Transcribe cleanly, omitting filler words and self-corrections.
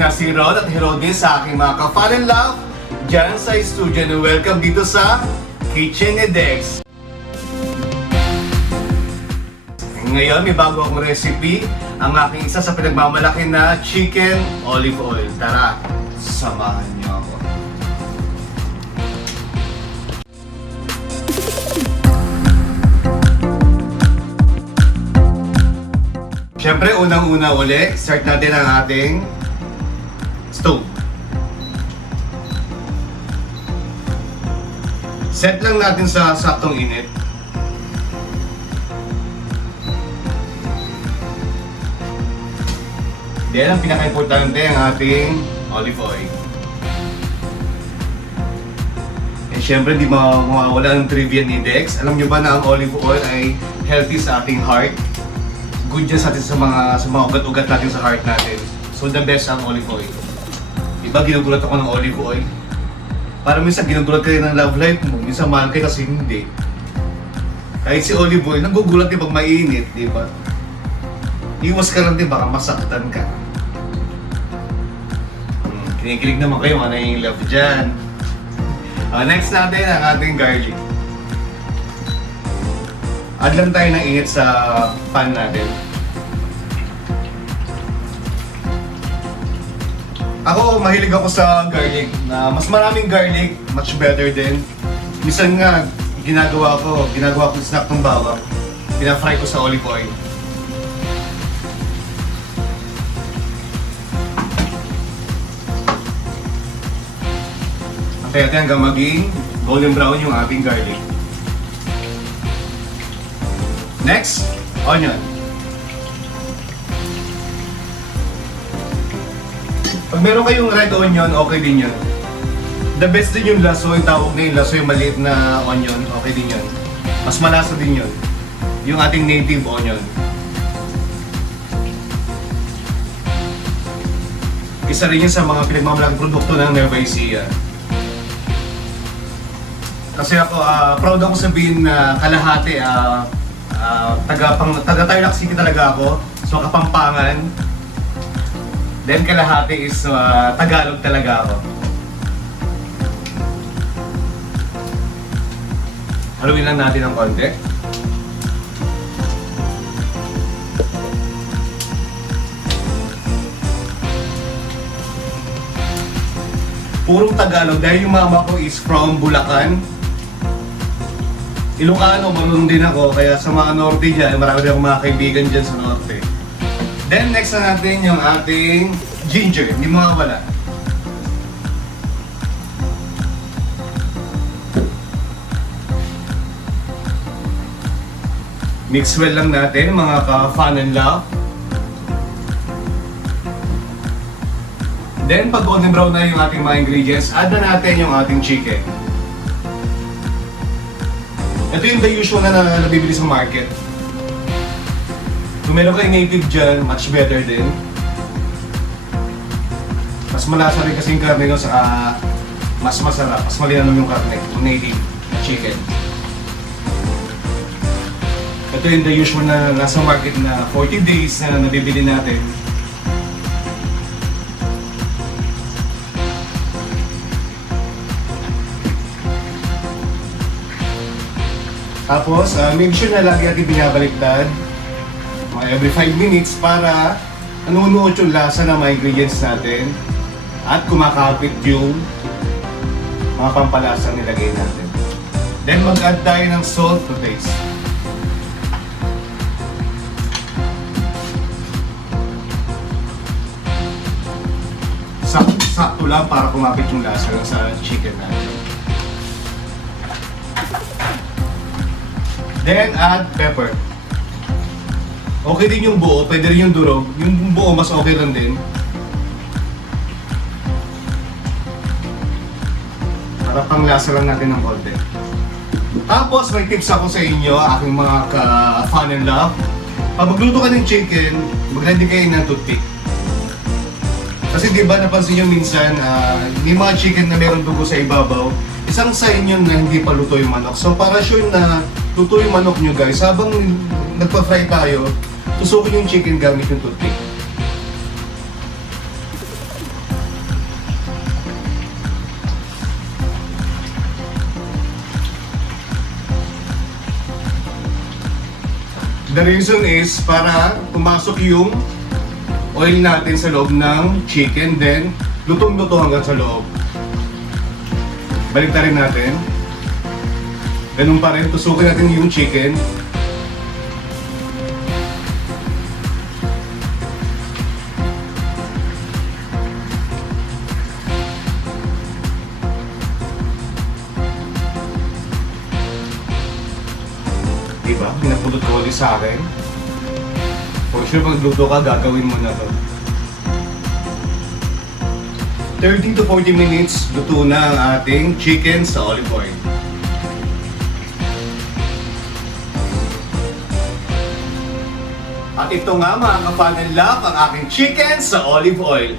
na si Rod at Herodin sa aking mga ka-fan and love dyan sa studio na welcome dito sa Kitchen ni Dex. Ngayon may bago akong recipe, ang aking isa sa pinagmamalaki na chicken olive oil. Tara, samahan niyo ako. Siyempre, unang-una uli, start natin ang ating stove. Set lang natin sa saktong init. Then, ang pinaka-importante ang ating olive oil. Eh, siyempre, di mawawala ng trivia ni Dex. Alam nyo ba na ang olive oil ay healthy sa ating heart? Good dyan sa atin sa mga ugat-ugat natin sa heart natin. So the best ang olive oil. Diba ginugulat ako ng olive oil? Parang minsan ginugulat kayo ng love life mo, minsan mahal kayo kasi hindi. Kahit si olive oil, nagugulat din pag mainit, di ba? Iwas ka lang din, baka masaktan ka. Kinikilig naman kayo, mga nai-love dyan. Next natin ang ating garlic. Add lang tayo ng init sa pan natin. Ako, mahilig ako sa garlic. Na mas maraming garlic, much better din. Minsan nga, ginagawa ko snack ng bawang. Pina-fry ko sa olive oil. Kaya hanggang maging golden brown yung ating garlic. Next, onion. Pag meron kayong red onion, okay din yun. The best din yung laso, yung tawag na yung laso, yung maliit na onion, okay din yun. Mas malasa din yun. Yung ating native onion. Isa rin yun sa mga pinagmamalaking produkto ng Nueva Ecija. Kasi ako, proud ako sabihin na kalahati, taga Tarlac City talaga ako. So Kapampangan. Then kalahati is Tagalog talaga ako. Haluin lang natin ng konti. Purong Tagalog dahil yung mama ko is from Bulacan. Ilocano, marunong din ako, kaya sa mga norte dyan, marami din akong mga kaibigan dyan sa norte. Then next na natin yung ating ginger, hindi mawawala. Mix well lang natin mga ka-fan and love. Then pag golden brown na yung ating mga ingredients, add na natin yung ating chicken. Ito yung the usual na nabibili sa market. Kung meron kayo native dyan, much better din. Mas malasa rin kasi yung karne nyo, saka mas masarap, mas malinamnam yung karne, yung native chicken. Ito yung the usual na nasa market na 40 days na nabibili natin. Tapos, make sure na lagi natin binabaliktad mga every 5 minutes para nanunuot yung lasa ng mga ingredients natin at kumakapit yung mga pampalasang nilagay natin. Then, mag-add tayo ng salt to taste. Sakto lang para kumapit yung lasa sa chicken natin. Then, add pepper. Okay din yung buo, pwede rin yung durog. Yung buo, mas okay lang din. Para pang lasa lang natin ng konti. Tapos, may tips ako sa inyo, aking mga ka-fan and love. Pag magluto ka ng chicken, mag-ready kayo ng toothpick. Kasi di ba napansin nyo minsan, yung mga chicken na meron dugo sa ibabaw, isang sign yun na hindi pa luto yung manok. So para sure na luto yung manok nyo guys, habang nagpa-fry tayo, tusukin yung chicken gamit yung toothpick. The reason is para pumasok yung oil natin sa loob ng chicken, then lutong-luto hanggang sa loob. Balik rin natin. Ganun pa rin, tusukin natin yung chicken. Diba? Pinapulot ko ulit sa akin. For sure, pag luto ka, gagawin mo na to. 30 to 40 minutes, luto na ang ating chicken sa olive oil. At ito nga mga ka-funnel love, ang aking chicken sa olive oil.